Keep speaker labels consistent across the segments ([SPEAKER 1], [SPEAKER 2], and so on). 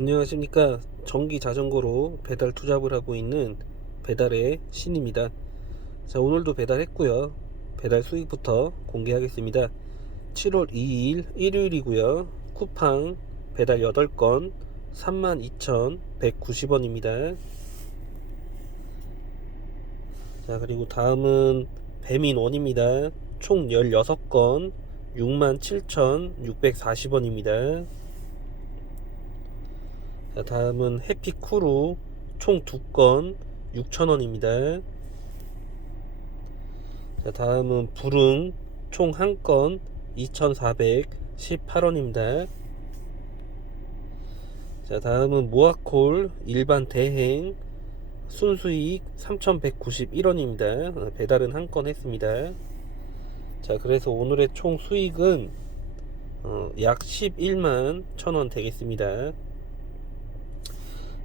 [SPEAKER 1] 안녕하십니까. 전기 자전거로 배달 투잡을 하고 있는 배달의 신입니다. 자 오늘도 배달했고요. 배달 수익부터 공개하겠습니다. 7월 2일 일요일이고요. 쿠팡 배달 8건 32,190원입니다. 자 그리고 다음은 배민원입니다. 총 16건 67,640원입니다 자, 다음은 해피쿠루 총 2건 6,000원입니다. 자, 다음은 부릉 총 1건 2,418원입니다. 자, 다음은 모아콜 일반 대행 순수익 3,191원입니다. 배달은 한 건 했습니다. 자, 그래서 오늘의 총 수익은 어, 약 11만 1,000원 되겠습니다.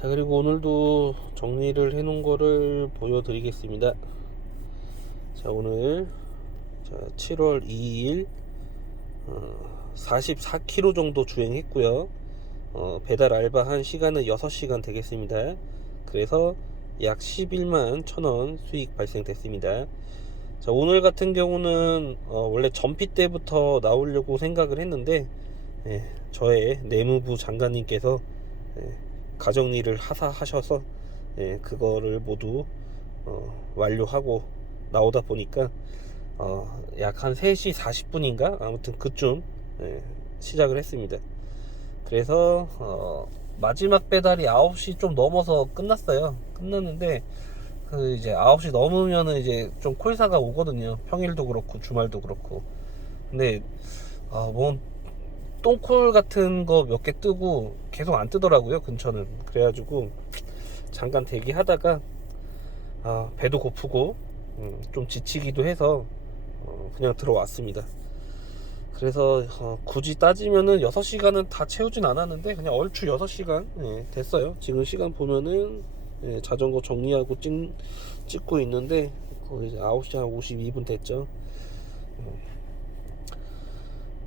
[SPEAKER 1] 자 그리고 오늘도 정리를 해 놓은 거를 보여드리겠습니다. 자 오늘 자 7월 2일 어, 44km 정도 주행했고요. 어, 배달 알바 한 시간은 6시간 되겠습니다. 그래서 약 11만 1000원 수익 발생됐습니다. 자 오늘 같은 경우는 어, 원래 전피 때부터 나오려고 생각을 했는데 예, 저의 내무부 장관님께서 예, 가정 일을 하사 하셔서 예, 그거를 모두 어, 완료하고 나오다 보니까 어, 약 한 3시 40분인가 아무튼 그쯤 예, 시작을 했습니다. 그래서 어, 마지막 배달이 9시 좀 넘어서 끝났어요. 끝났는데 그 이제 9시 넘으면은 이제 좀 콜사가 오거든요. 평일도 그렇고 주말도 그렇고. 근데 아뭐 똥콜 같은 거 몇 개 뜨고 계속 안 뜨더라고요 근처는. 그래가지고 잠깐 대기하다가 아, 배도 고프고 음, 좀 지치기도 해서 어, 그냥 들어왔습니다. 그래서 어, 굳이 따지면은 6시간은 다 채우진 않았는데 그냥 얼추 6시간 예, 됐어요. 지금 시간 보면은 예, 자전거 정리하고 찍, 찍고 있는데 거의 이제 9시 한 52분 됐죠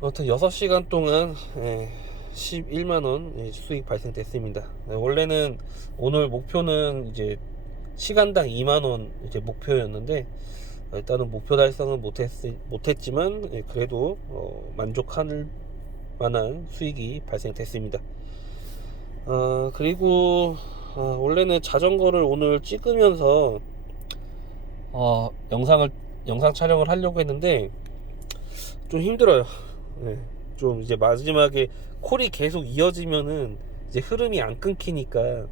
[SPEAKER 1] 아무튼 6시간 동안 예, 11만원 예, 수익 발생됐습니다. 네, 원래는 오늘 목표는 이제 시간당 2만원 이제 목표였는데 일단은 목표 달성은 못했, 못했지만 예, 그래도 어, 만족할 만한 수익이 발생됐습니다. 어, 그리고 어, 원래는 자전거를 오늘 찍으면서 어, 영상을 영상 촬영을 하려고 했는데 좀 힘들어요. 네, 좀 이제 마지막에 콜이 계속 이어지면은 이제 흐름이 안 끊기니까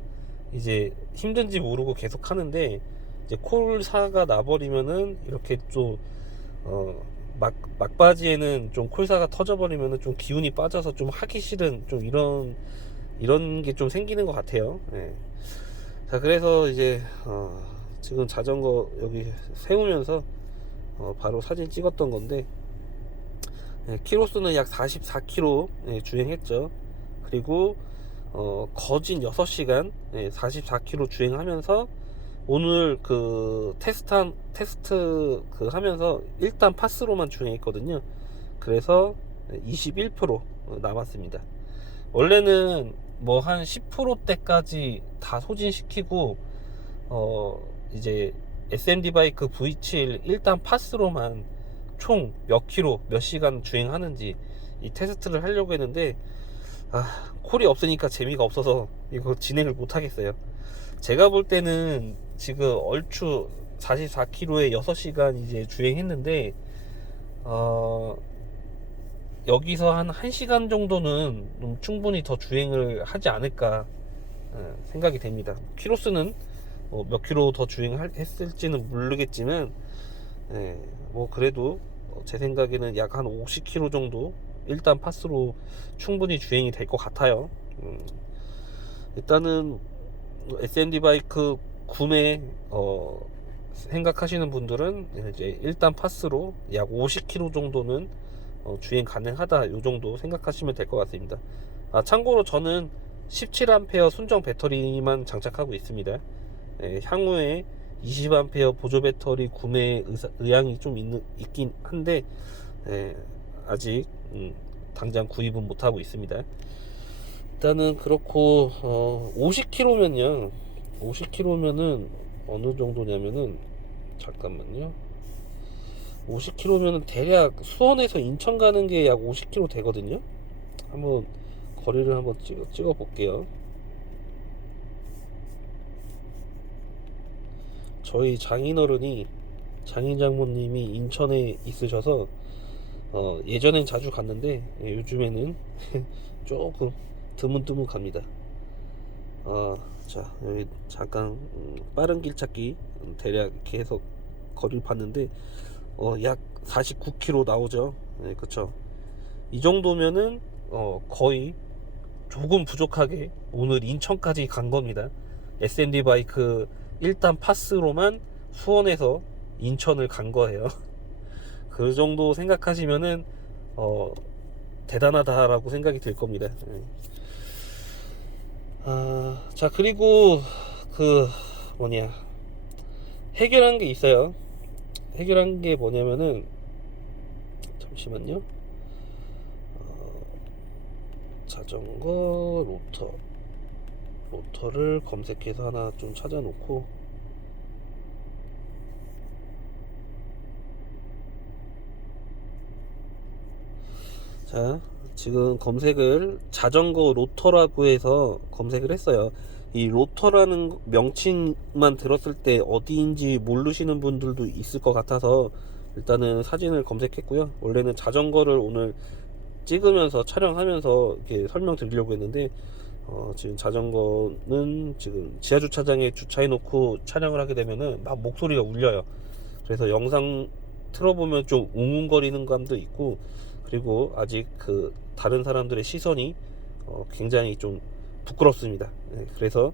[SPEAKER 1] 이제 힘든지 모르고 계속 하는데 이제 콜사가 나버리면은 이렇게 좀 어, 막, 막바지에는 좀 콜사가 터져버리면은 좀 기운이 빠져서 좀 하기 싫은 좀 이런 이런 게 좀 생기는 것 같아요. 네. 자 그래서 이제 어, 지금 자전거 여기 세우면서 어, 바로 사진 찍었던 건데 예, 키로수는 약 44km 예, 주행했죠. 그리고 어, 거진 6시간 예, 44km 주행하면서 오늘 그 테스트 테스트 그 하면서 일단 파스로만 주행했거든요. 그래서 21% 남았습니다. 원래는 뭐 한 10%대까지 다 소진시키고 어 이제 SMD 바이크 V7 일단 파스로만 총 몇 킬로 몇 시간 주행하는지 이 테스트를 하려고 했는데 아 콜이 없으니까 재미가 없어서 이거 진행을 못 하겠어요. 제가 볼 때는 지금 얼추 44km에 6시간 이제 주행했는데 어 여기서 한 1시간 정도는 좀 충분히 더 주행을 하지 않을까 어, 생각이 됩니다. 키로수는 뭐 몇 킬로 더 주행했을지는 모르겠지만 예, 뭐 그래도 제 생각에는 약 한 50km 정도 일단 파스로 충분히 주행이 될 것 같아요. 음, 일단은 SND 바이크 구매 어, 생각하시는 분들은 이제 일단 파스로 약 50km 정도는 어, 주행 가능하다 요 정도 생각하시면 될 것 같습니다. 아, 참고로 저는 17A 순정 배터리만 장착하고 있습니다. 예, 향후에 20A 보조 배터리 구매 의향이 좀 있는, 있긴 한데 예, 아직 음, 당장 구입은 못하고 있습니다. 일단은 그렇고 어 50km면요. 50km면은 어느 정도냐면은 잠깐만요. 50km면은 대략 수원에서 인천 가는 게 약 50km 되거든요. 한번 거리를 한번 찍어, 찍어 볼게요 저희 장인어른이 장인 장모님이 인천에 있으셔서 어, 예전엔 자주 갔는데 예, 요즘에는 조금 드문드문 갑니다. 아, 자 여기 잠깐 음, 빠른 길 찾기 음, 대략 해서 거리를 봤는데 어, 약 49km 나오죠. 네, 그쵸. 이 정도면은 어, 거의 조금 부족하게 오늘 인천까지 간 겁니다. S&D 바이크 1단 파스로만 수원에서 인천을 간 거예요. 그 정도 생각하시면은 어, 대단하다라고 생각이 들 겁니다. 예. 아, 자 그리고 그 뭐냐 해결한 게 있어요. 해결한 게 뭐냐면은 잠시만요. 어, 자전거 로터 로터를 검색해서 하나 좀 찾아놓고 자, 지금 검색을 자전거 로터라고 해서 검색을 했어요. 이 로터라는 명칭만 들었을 때 어디인지 모르시는 분들도 있을 것 같아서 일단은 사진을 검색했고요. 원래는 자전거를 오늘 찍으면서 촬영하면서 이렇게 설명드리려고 했는데 어, 지금 자전거는 지금 지하 주차장에 주차해 놓고 촬영을 하게 되면은 막 목소리가 울려요. 그래서 영상 틀어보면 좀 웅웅거리는 감도 있고 그리고 아직 그 다른 사람들의 시선이 어, 굉장히 좀 부끄럽습니다. 네, 그래서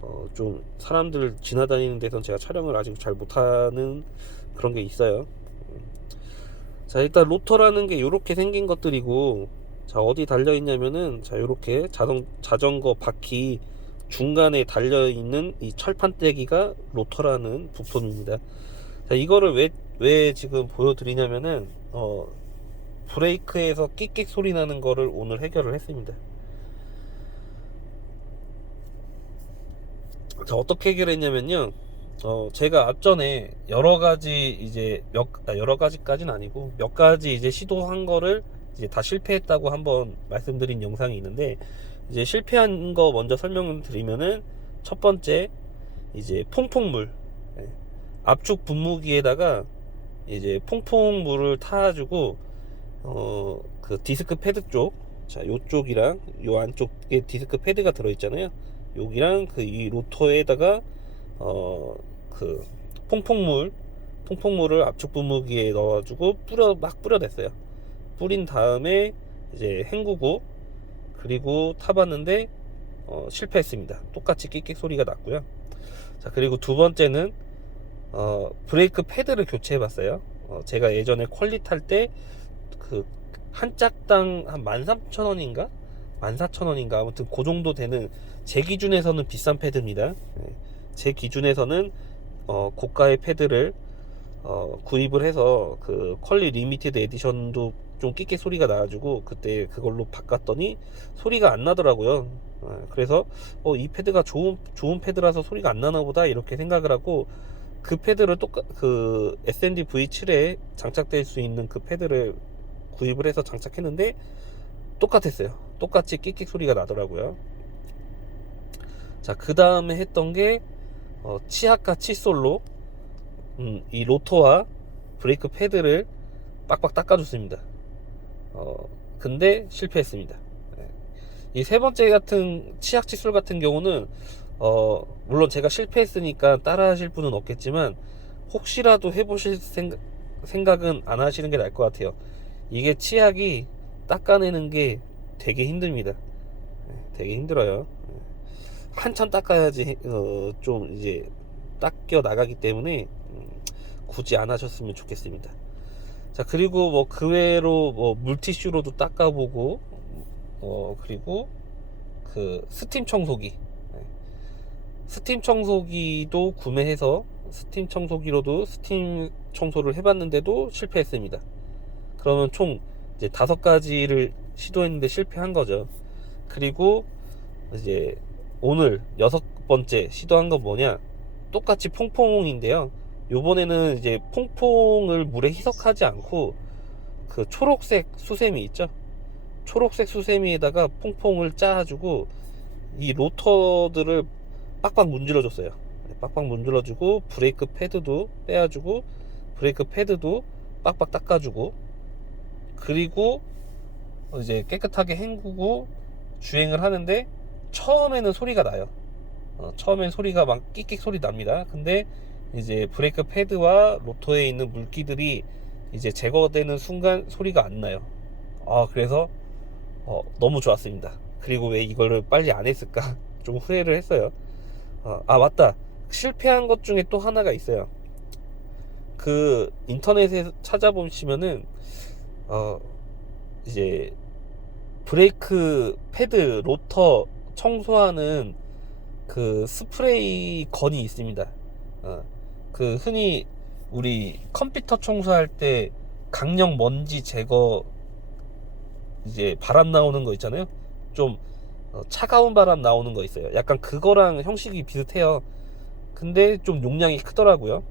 [SPEAKER 1] 어, 좀 사람들 지나다니는 데선 제가 촬영을 아직 잘 못하는 그런 게 있어요. 자 일단 로터라는 게 이렇게 생긴 것들이고 자 어디 달려 있냐면은 자 이렇게 자동 자전거 바퀴 중간에 달려 있는 이 철판떼기가 로터라는 부품입니다. 자 이거를 왜 왜 지금 보여드리냐면은 어 브레이크에서 끽끽 소리 나는 거를 오늘 해결을 했습니다. 자, 어떻게 해결했냐면요. 어, 제가 앞전에 여러 가지 이제 몇, 아, 여러 가지까지는 아니고 몇 가지 이제 시도한 거를 이제 다 실패했다고 한번 말씀드린 영상이 있는데 이제 실패한 거 먼저 설명을 드리면은 첫 번째 이제 퐁퐁물 예. 압축 분무기에다가 이제 퐁퐁물을 타가지고 어, 그 디스크 패드 쪽, 자, 요쪽이랑 요 안쪽에 디스크 패드가 들어있잖아요. 여기랑 그 이 로터에다가 어, 그 퐁퐁물, 퐁퐁물을 압축 분무기에 넣어가지고 뿌려 막 뿌려댔어요. 뿌린 다음에 이제 헹구고 그리고 타봤는데 어, 실패했습니다. 똑같이 끽끽 소리가 났고요. 자 그리고 두 번째는 어, 브레이크 패드를 교체해봤어요. 어, 제가 예전에 퀄리 탈 때 그 한 짝당 한 13,000원인가? 14,000원인가? 아무튼 그 정도 되는 제 기준에서는 비싼 패드입니다. 네. 제 기준에서는 어, 고가의 패드를 어, 구입을 해서 그 퀄리 리미티드 에디션도 좀 끼끼 소리가 나가지고 그때 그걸로 바꿨더니 소리가 안 나더라고요. 어, 그래서 어, 이 패드가 좋은 좋은 패드라서 소리가 안 나나 보다 이렇게 생각을 하고 그 패드를 똑같 그 S&D V7에 장착될 수 있는 그 패드를 구입을 해서 장착했는데 똑같았어요. 똑같이 끽끽 소리가 나더라고요. 자, 그 다음에 했던 게 어, 치아카 칫솔로 음, 이 로터와 브레이크 패드를 빡빡 닦아줬습니다. 어, 근데 실패했습니다. 네. 이세 번째 같은 치약 칫솔 같은 경우는 어, 물론 제가 실패했으니까 따라 하실 분은 없겠지만 혹시라도 해보실 생각, 생각은 안 하시는 게 나을 것 같아요. 이게 치약이 닦아내는 게 되게 힘듭니다. 네, 되게 힘들어요. 네. 한참 닦아야지 어, 좀 이제 닦여 나가기 때문에 음, 굳이 안 하셨으면 좋겠습니다. 자 그리고 뭐 그 외로 뭐 물티슈로도 닦아보고 어 그리고 그 스팀 청소기 네. 스팀 청소기도 구매해서 스팀 청소기로도 스팀 청소를 해봤는데도 실패했습니다. 그러면 총 이제 다섯 가지를 시도했는데 실패한 거죠. 그리고 이제 오늘 여섯 번째 시도한 건 뭐냐? 똑같이 퐁퐁인데요. 요번에는 이제 퐁퐁을 물에 희석하지 않고 그 초록색 수세미 있죠? 초록색 수세미에다가 퐁퐁을 짜가지고 이 로터들을 빡빡 문질러 줬어요. 네, 빡빡 문질러 주고 브레이크 패드도 빼가지고 브레이크 패드도 빡빡 닦아주고 그리고 이제 깨끗하게 헹구고 주행을 하는데 처음에는 소리가 나요. 어, 처음엔 소리가 막 끽끽 소리 납니다. 근데 이제 브레이크 패드와 로터에 있는 물기들이 이제 제거되는 순간 소리가 안 나요. 아 그래서 어, 너무 좋았습니다. 그리고 왜 이거를 빨리 안 했을까 좀 후회를 했어요. 어, 아 맞다 실패한 것 중에 또 하나가 있어요. 그 인터넷에 찾아보시면은 어 이제 브레이크 패드 로터 청소하는 그 스프레이 건이 있습니다. 어, 그 흔히 우리 컴퓨터 청소할 때 강력 먼지 제거 이제 바람 나오는 거 있잖아요. 좀 어, 차가운 바람 나오는 거 있어요. 약간 그거랑 형식이 비슷해요. 근데 좀 용량이 크더라고요.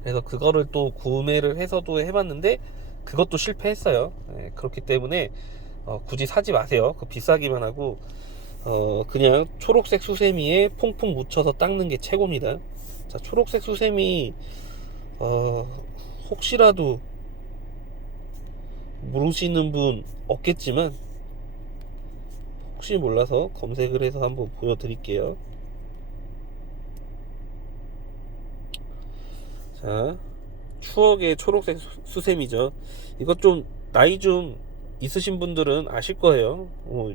[SPEAKER 1] 그래서 그거를 또 구매를 해서도 해봤는데 그것도 실패했어요. 예, 그렇기 때문에 어, 굳이 사지 마세요. 그 비싸기만 하고 어, 그냥 초록색 수세미에 퐁퐁 묻혀서 닦는 게 최고입니다. 자, 초록색 수세미 어, 혹시라도 모르시는 분 없겠지만 혹시 몰라서 검색을 해서 한번 보여드릴게요. 자, 추억의 초록색 수- 수세미죠. 이거 좀 나이 좀 있으신 분들은 아실 거예요. 어,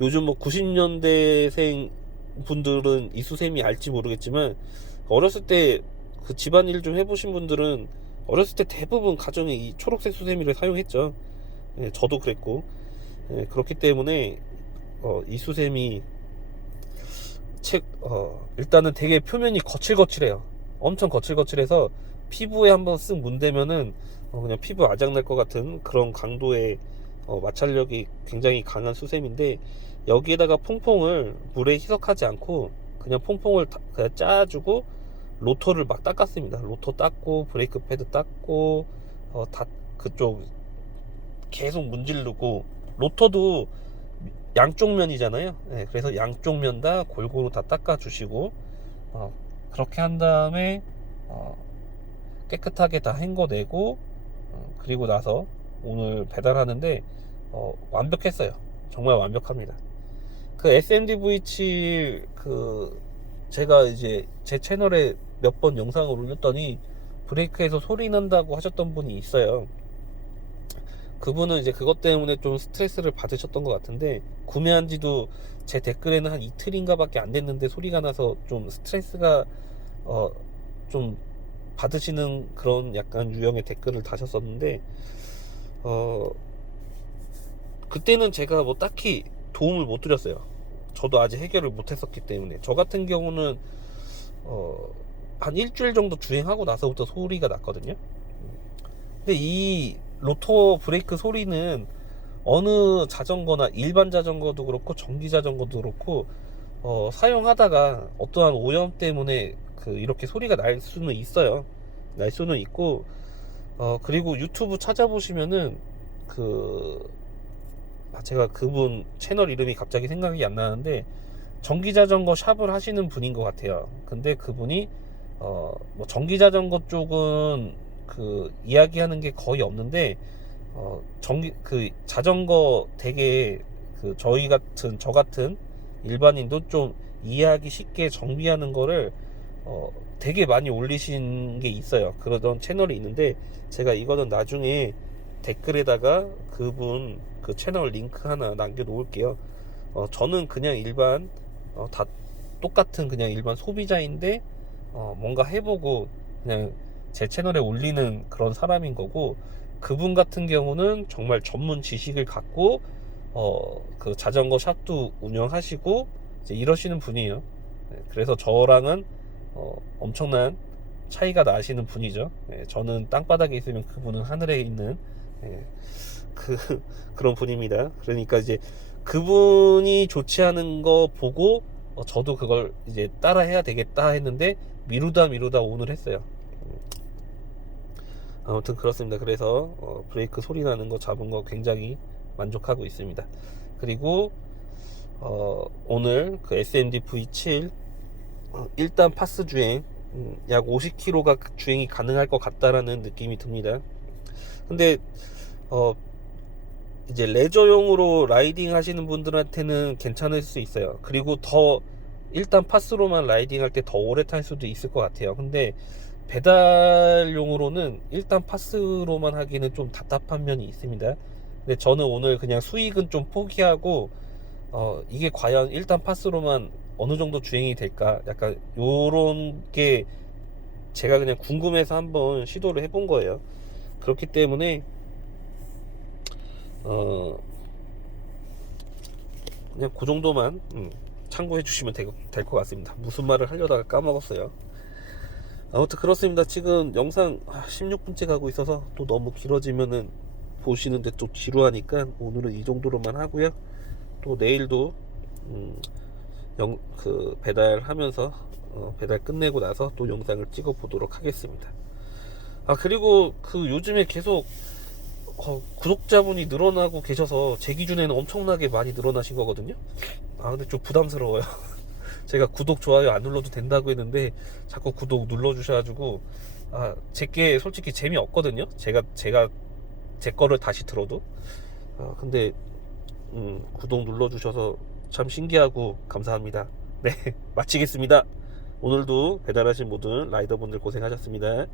[SPEAKER 1] 요즘 뭐 90년대생 분들은 이 수세미 알지 모르겠지만 어렸을 때 그 집안일 좀 해보신 분들은 어렸을 때 대부분 가정에 이 초록색 수세미를 사용했죠. 예, 저도 그랬고 예, 그렇기 때문에 어, 이 수세미 책 어, 일단은 되게 표면이 거칠거칠해요. 엄청 거칠거칠해서 피부에 한번 쓱 문대면은 어, 그냥 피부 아작날 것 같은 그런 강도의 어, 마찰력이 굉장히 강한 수세미인데 여기에다가 퐁퐁을 물에 희석하지 않고 그냥 퐁퐁을 다- 그냥 짜주고 로터를 막 닦았습니다. 로터 닦고 브레이크 패드 닦고 어, 다 그쪽 계속 문지르고 로터도 양쪽 면이잖아요. 예, 그래서 양쪽 면 다 골고루 다 닦아주시고 어, 그렇게 한 다음에 어, 깨끗하게 다 헹궈내고 어, 그리고 나서 오늘 배달하는데 어, 완벽했어요. 정말 완벽합니다. 그 SMDV7 그 제가 이제 제 채널에 몇 번 영상을 올렸더니 브레이크에서 소리 난다고 하셨던 분이 있어요. 그분은 이제 그것 때문에 좀 스트레스를 받으셨던 것 같은데 구매한 지도 제 댓글에는 한 이틀인가 밖에 안 됐는데 소리가 나서 좀 스트레스가 어 좀 받으시는 그런 약간 유형의 댓글을 다셨었는데 어 그때는 제가 뭐 딱히 도움을 못 드렸어요. 저도 아직 해결을 못 했었기 때문에 저 같은 경우는 어 한 일주일 정도 주행하고 나서부터 소리가 났거든요. 근데 이 로터 브레이크 소리는 어느 자전거나 일반 자전거도 그렇고 전기 자전거도 그렇고 어, 사용하다가 어떠한 오염 때문에 그 이렇게 소리가 날 수는 있어요. 날 수는 있고 어, 그리고 유튜브 찾아보시면은 그 아, 제가 그분 채널 이름이 갑자기 생각이 안 나는데 전기 자전거 샵을 하시는 분인 것 같아요. 근데 그분이 어, 뭐 전기 자전거 쪽은 그 이야기하는 게 거의 없는데 어, 전기 그 자전거 되게 그 저희 같은 저 같은 일반인도 좀 이해하기 쉽게 정비하는 거를 어, 되게 많이 올리신 게 있어요. 그러던 채널이 있는데 제가 이거는 나중에 댓글에다가 그분 그 채널 링크 하나 남겨 놓을게요. 어, 저는 그냥 일반 어, 다 똑같은 그냥 일반 소비자인데 어, 뭔가 해보고 그냥 제 채널에 올리는 그런 사람인 거고 그분 같은 경우는 정말 전문 지식을 갖고 어, 그 자전거 샵도 운영하시고 이러시는 분이에요. 네, 그래서 저랑은 어, 엄청난 차이가 나시는 분이죠. 네, 저는 땅바닥에 있으면 그분은 하늘에 있는 예, 그 그런 분입니다. 그러니까 이제 그분이 좋지 않은 거 보고 어, 저도 그걸 이제 따라 해야 되겠다 했는데 미루다 미루다 오늘 했어요. 음. 아무튼 그렇습니다. 그래서 어, 브레이크 소리 나는 거 잡은 거 굉장히 만족하고 있습니다. 그리고 어, 오늘 그 SMD V7 어, 일단 파스 주행 음, 약 50km가 주행이 가능할 것 같다라는 느낌이 듭니다. 근데 어 이제 레저용으로 라이딩 하시는 분들한테는 괜찮을 수 있어요. 그리고 더 일단 파스로만 라이딩 할 때 더 오래 탈 수도 있을 것 같아요. 근데 배달용으로는 일단 파스로만 하기는 좀 답답한 면이 있습니다. 근데 저는 오늘 그냥 수익은 좀 포기하고 어 이게 과연 일단 파스로만 어느 정도 주행이 될까? 약간 요런 게 제가 그냥 궁금해서 한번 시도를 해본 거예요. 그렇기 때문에 어 그냥 그 정도만 음, 참고해 주시면 될 것 같습니다. 무슨 말을 하려다가 까먹었어요. 아무튼 그렇습니다. 지금 영상 16분째 가고 있어서 또 너무 길어지면은 보시는데 또 지루하니까 오늘은 이 정도로만 하고요. 또 내일도 음, 영, 그 배달하면서 어, 배달 끝내고 나서 또 영상을 찍어 보도록 하겠습니다. 아 그리고 그 요즘에 계속 어, 구독자분이 늘어나고 계셔서 제 기준에는 엄청나게 많이 늘어나신 거거든요. 아 근데 좀 부담스러워요. 제가 구독 좋아요 안 눌러도 된다고 했는데 자꾸 구독 눌러 주셔가지고 아 제게 솔직히 재미 없거든요. 제가 제가 제 거를 다시 들어도 아 근데 음, 구독 눌러 주셔서 참 신기하고 감사합니다. 네 마치겠습니다. 오늘도 배달하신 모든 라이더분들 고생하셨습니다.